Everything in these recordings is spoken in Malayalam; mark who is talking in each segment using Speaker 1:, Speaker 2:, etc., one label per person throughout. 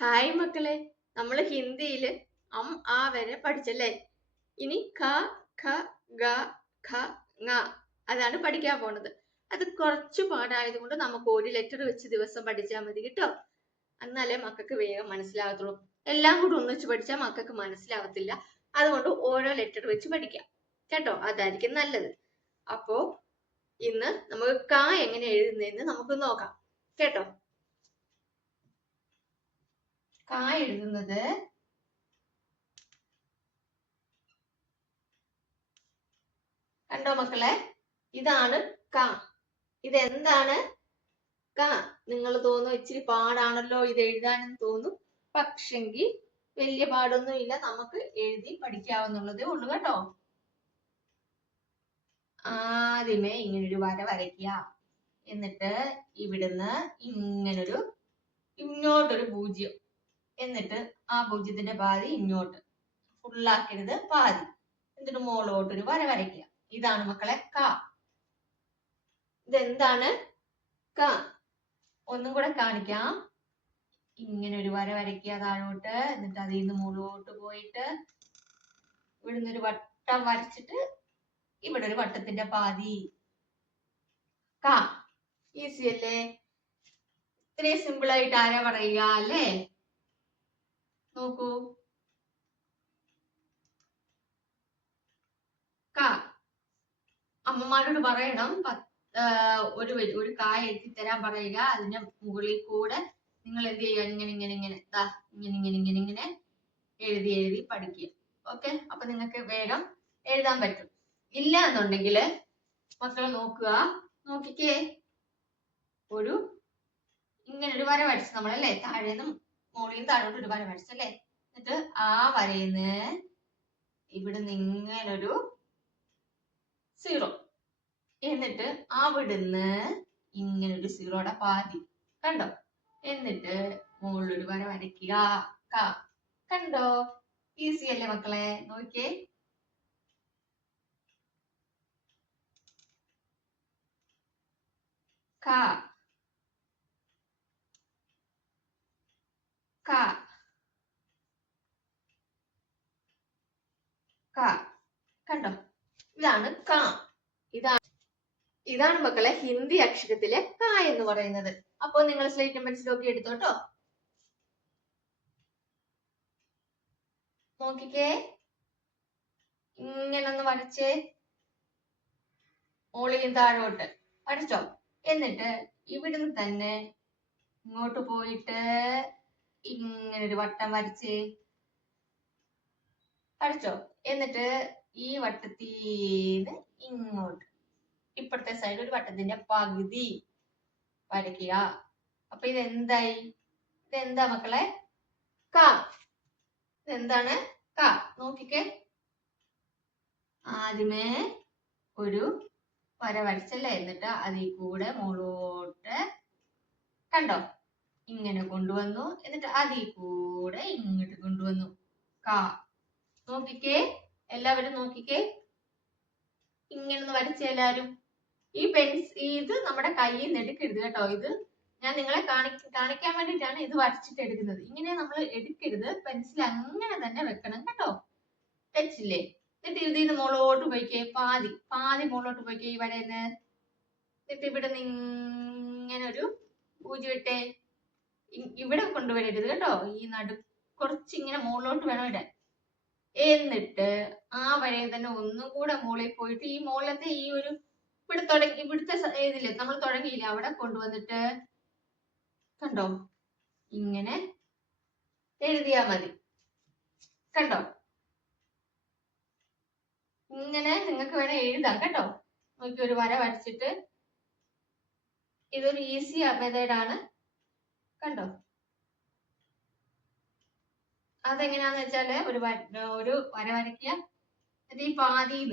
Speaker 1: ഹായ് മക്കളെ. നമ്മൾ ഹിന്ദിയിൽ അം ആ വരെ പഠിച്ചല്ലേ? ഇനി ഖ ഖ ഗ ഖ ങ അതാണ് പഠിക്കാൻ പോണത്. അത് കുറച്ച് പാടായതുകൊണ്ട് നമുക്ക് ഒരു ലെറ്റർ വെച്ച് ദിവസം പഠിച്ചാൽ മതി കേട്ടോ. എന്നാലേ മക്കൾക്ക് വേഗം മനസ്സിലാകത്തുള്ളൂ. എല്ലാം കൂടി ഒന്നിച്ച് പഠിച്ചാൽ മക്കൾക്ക് മനസ്സിലാവത്തില്ല. അതുകൊണ്ട് ഓരോ ലെറ്റർ വെച്ച് പഠിക്കാം. കേട്ടോ? അതായിരിക്കും നല്ലത്. അപ്പോ ഇന്ന് നമുക്ക് ക എങ്ങനെ എഴുതുന്നതെന്ന് നമുക്ക് നോക്കാം. കേട്ടോ? ക എഴുതുന്നത്? കണ്ടോ മക്കളെ? ഇതാണ് ക. ഇതെന്താണ്? ക. നിങ്ങൾ തോന്നും ഇച്ചിരി പാടാണല്ലോ ഇത് എഴുതാനെന്ന് തോന്നും പക്ഷെങ്കിൽ വലിയ പാടൊന്നും ഇല്ല. നമുക്ക് എഴുതി പഠിക്കാവുന്നുള്ളതേ ഉള്ളൂ കേട്ടോ. ആദ്യമേ ഇങ്ങനൊരു വര വരയ്ക്കുക. എന്നിട്ട് ഇവിടുന്ന് ഇങ്ങനൊരു ഇങ്ങോട്ടൊരു പൂജ്യം. എന്നിട്ട് ആ പൂജ്യത്തിന്റെ പാതി ഇങ്ങോട്ട് ഫുള്ളാക്കരുത് പാതി. എന്നിട്ട് മോളോട്ട് ഒരു വര വരയ്ക്കുക. ഇതാണ് മക്കളെ ക. ഇതെന്താണ്? ക. ഒന്നും കൂടെ കാണിക്കാം. ഇങ്ങനെ ഒരു വര വരയ്ക്കുക താഴോട്ട്. എന്നിട്ട് അതിൽ നിന്ന് മുകളോട്ട് പോയിട്ട് ഇവിടുന്ന് ഒരു വട്ടം വരച്ചിട്ട് ഇവിടെ ഒരു വട്ടത്തിന്റെ പാതി. ക. ഈസി അല്ലേ? ഇത്രയും സിമ്പിൾ ആയിട്ട് ആരാ പറയുക അല്ലേ? നോക്കൂ. ക. അമ്മമാരോട് പറയണം. ഒരു ഒരു കായ എത്തി തരാൻ പറയുക. അതിന്റെ മുകളിൽ കൂടെ നിങ്ങൾ എന്ത് ചെയ്യുക? ഇങ്ങനെ ഇങ്ങനെ ഇങ്ങനെ. ദാ ഇങ്ങനെ ഇങ്ങനെ ഇങ്ങനെ ഇങ്ങനെ എഴുതി എഴുതി പഠിക്കുക. ഓക്കെ? അപ്പൊ നിങ്ങൾക്ക് വേഗം എഴുതാൻ പറ്റും. ഇല്ല എന്നുണ്ടെങ്കിൽ മക്കളെ നോക്കുക. നോക്കിക്കേ. ഒരു ഇങ്ങനെ ഒരു വര വരച്ചു നമ്മളല്ലേ താഴേന്നും മുകളിൽ താഴോട്ട് ഒരു വര വരച്ചല്ലേ എന്നിട്ട് ആ വരയിന്ന് ഇവിടെ ഇങ്ങനൊരു സീറോ എന്നിട്ട് അവിടുന്ന് ഇങ്ങനെ ഒരു സീറോയുടെ പാതി. കണ്ടോ? എന്നിട്ട് മുകളിലൊരു വര വരയ്ക്കുക. കണ്ടോ? ഈസി അല്ലേ മക്കളെ? നോക്കിയേ. ക. ക. ക. കണ്ടോ? ഇതാണ് ക. ഇതാണ് ഇതാണ് മക്കളെ ഹിന്ദി അക്ഷരത്തിലെ ക എന്ന് പറയുന്നത്. അപ്പൊ നിങ്ങൾ സ്ലേറ്റും പെൻസിലും എടുത്തോട്ടോ നോക്കിക്കേ. ഇങ്ങനെ ഒന്ന് വരച്ചേ. മോളിയും താഴോട്ട്. വരച്ചോ എന്നിട്ട് ഇവിടുന്ന് തന്നെ ഇങ്ങോട്ട് പോയിട്ട് ഇങ്ങനെ ഒരു വട്ടം വരച്ചേ വരച്ചോ എന്നിട്ട് ഈ വട്ടത്തീന്ന് ഇങ്ങോട്ട് ഇപ്പുറത്തെ സൈഡ് ഒരു വട്ടത്തിന്റെ പകുതി വരയ്ക്കുക. അപ്പൊ ഇതെന്തായി? ഇതെന്താ മക്കളെ? ക. ഇതെന്താണ്? ക. നോക്കിക്കേ. ആദ്യമേ ഒരു വര വരച്ചല്ലേ? എന്നിട്ട് അതിൽ കൂടെ മുകളോട്ട് കണ്ടോ? ഇങ്ങനെ കൊണ്ടുവന്നു. എന്നിട്ട് അതിൽ കൂടെ ഇങ്ങോട്ട് കൊണ്ടുവന്നു. കാ. നോക്കിക്കേ. എല്ലാവരും നോക്കിക്കേ. ഇങ്ങനെ ഒന്ന് വരച്ച എല്ലാവരും. ഈ പെൻസ് ഇത് നമ്മുടെ കയ്യിൽ നിന്ന് എടുക്കരുത് കേട്ടോ. ഇത് ഞാൻ നിങ്ങളെ കാണി കാണിക്കാൻ വേണ്ടിയിട്ടാണ് ഇത് വരച്ചിട്ട് എടുക്കുന്നത്. ഇങ്ങനെ നമ്മൾ എടുക്കരുത്. പെൻസിൽ അങ്ങനെ തന്നെ വെക്കണം കേട്ടോ. തെറ്റില്ലേ? എന്നിട്ട് ഇതിൽ നിന്ന് മുകളോട്ട് പോയിക്കേ പാതി. പാതി മുകളോട്ട് പോയിക്കേ ഈ വരയിന്ന് എന്നിട്ട് ഇവിടെ നിന്ന് ഇങ്ങനെ ഒരു പൂജ്യം ഇട്ടേ ഇവിടെ കൊണ്ടുവരരുത് കേട്ടോ. ഈ നടു കുറച്ച് ഇങ്ങനെ മുകളിലോട്ട് വേണം ഇടാൻ. എന്നിട്ട് ആ വരയിൽ തന്നെ ഒന്നും കൂടെ മുകളിൽ പോയിട്ട് ഈ മുകളിലത്തെ ഈ ഒരു ഇവിടെ തുടങ്ങി ഇവിടുത്തെ ഇതില്ലേ നമ്മൾ തുടങ്ങിയില്ലേ അവിടെ കൊണ്ടുവന്നിട്ട് കണ്ടോ? ഇങ്ങനെ എഴുതിയാ മതി. കണ്ടോ? ഇങ്ങനെ നിങ്ങൾക്ക് വേണം എഴുതാം കേട്ടോ. നോക്കി ഒരു വര വരച്ചിട്ട് ഇതൊരു ഈസി മെത്തേഡാണ് കണ്ടോ? അതെങ്ങനെയാന്ന് വെച്ചാൽ ഒരു ഒരു വര വരയ്ക്കുക. എന്നിട്ട് ഈ പാതിയിൽ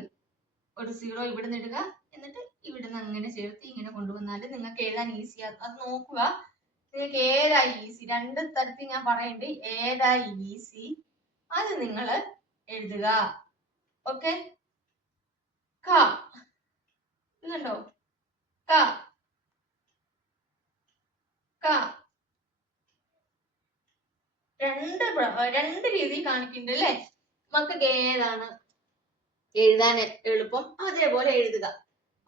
Speaker 1: ഒരു സീറോ ഇവിടുന്ന് ഇടുക. എന്നിട്ട് ഇവിടുന്ന് അങ്ങനെ ചേർത്ത് ഇങ്ങനെ കൊണ്ടുവന്നാൽ നിങ്ങൾക്ക് എഴുതാൻ ഈസി അത് നോക്കുക. നിങ്ങൾക്ക് ഏതാ ഈസി രണ്ട് തരത്തിൽ ഞാൻ പറയുന്നുണ്ട് ഏതാ ഈസി അത് നിങ്ങൾ എഴുതുക. ഓക്കെ ക. കണ്ടോ? ക. ക. രണ്ട് രണ്ട് രീതി കാണിക്കുന്നുണ്ട് അല്ലേ? മക്കൾക്ക് ഏതാണ് എഴുതാൻ എളുപ്പം? അതേപോലെ എഴുതുക.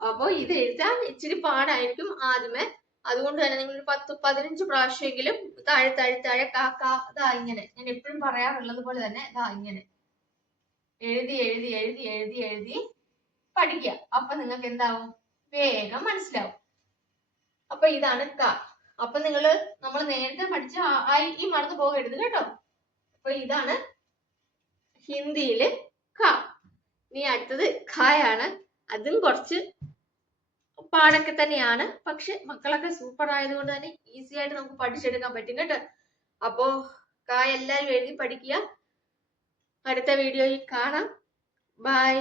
Speaker 1: അപ്പൊ ഇത് എഴുതാൻ ഇച്ചിരി പാടായിരിക്കും ആദ്യമേ. അതുകൊണ്ട് തന്നെ നിങ്ങൾ പത്ത് പതിനഞ്ച് പ്രാവശ്യമെങ്കിലും താഴെ താഴെ താഴെ കാ ഇതാ ഇങ്ങനെ. ഞാൻ എപ്പോഴും പറയാറുള്ളത് പോലെ തന്നെ ഇതാ ഇങ്ങനെ. എഴുതി എഴുതി എഴുതി എഴുതി എഴുതി പഠിക്കുക. അപ്പൊ നിങ്ങൾക്ക് എന്താവും? വേഗം മനസ്സിലാവും. അപ്പൊ ഇതാണ് ക. അപ്പൊ നിങ്ങൾ നമ്മൾ നേരത്തെ പഠിച്ച ഈ മറന്നു പോകരുത് കേട്ടോ. അപ്പൊ ഇതാണ് ഹിന്ദിയിൽ ക ഇനി അടുത്തത് ഖയാണ്. അതും കുറച്ച് പാടൊക്കെ തന്നെയാണ്. പക്ഷെ മക്കളൊക്കെ സൂപ്പർ ആയതുകൊണ്ട് തന്നെ ഈസി ആയിട്ട് നമുക്ക് പഠിച്ചെടുക്കാൻ പറ്റും കേട്ടോ. അപ്പോ ക എല്ലാവരും എഴുതി പഠിക്കുക. അടുത്ത വീഡിയോയിൽ കാണാം. ബൈ